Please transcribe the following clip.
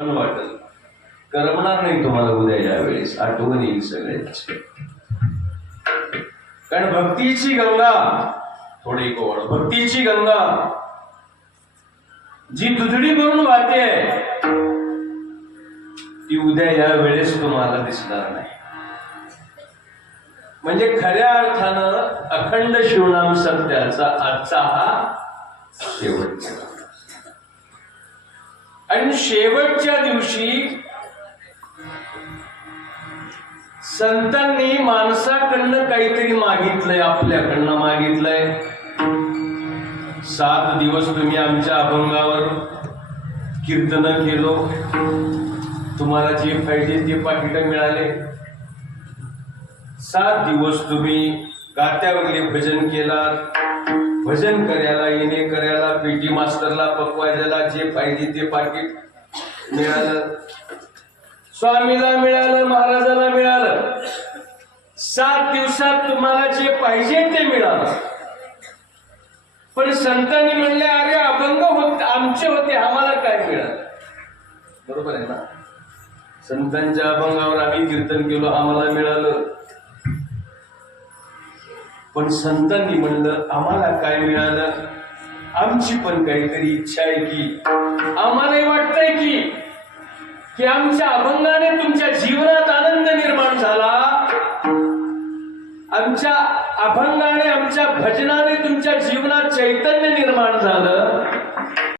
वाटेल करमणार नाही तुम्हाला उद्या यावेळेस आठवण येईल सगळ्यांच. कारण भक्तीची गंगा थोडी कोवळ भक्तीची गंगा जी दुधडी भरून वाहते ती उद्या या वेळेस तुम्हाला दिसणार नाही. म्हणजे खऱ्या अर्थानं अखंड शिवनाम सत्याचा आजचा हा शेवटचा आणि शेवटच्या दिवशी संतांनी माणसाकडनं काहीतरी मागितलंय, आपल्याकडनं मागितलंय. 7 दिवस तुम्ही आमच्या अभंगावर कीर्तन केलो, तुम्हाला जे पाहिजे ते पाकिट मिळाले. 7 दिवस तुम्ही गात्यावरले भजन केला, भजन करायला येणे करायला पेटी मास्तरला पकवायला जे पाहिजे ते पाकिट मिळालं, स्वामीला मिळालं, महाराजाला मिळालं. 7 दिवसात तुम्हाला जे पाहिजे ते मिळालं. पण संतांनी म्हणले अरे अभंग होते आमचे होते, आम्हाला काय मिळालं? बरोबर आहे ना? संतांच्या अभंगावर आम्ही कीर्तन केलो, आम्हाला मिळालं. पण संतांनी म्हणलं आम्हाला काय मिळालं? आमची पण काहीतरी इच्छा आहे की आम्हालाही वाटतंय की आमच्या अभंगाने तुमच्या जीवनात आनंद निर्माण झाला, आमच्या अभंगाने आमच्या भजनाने तुमच्या जीवनात चैतन्य निर्माण झालं.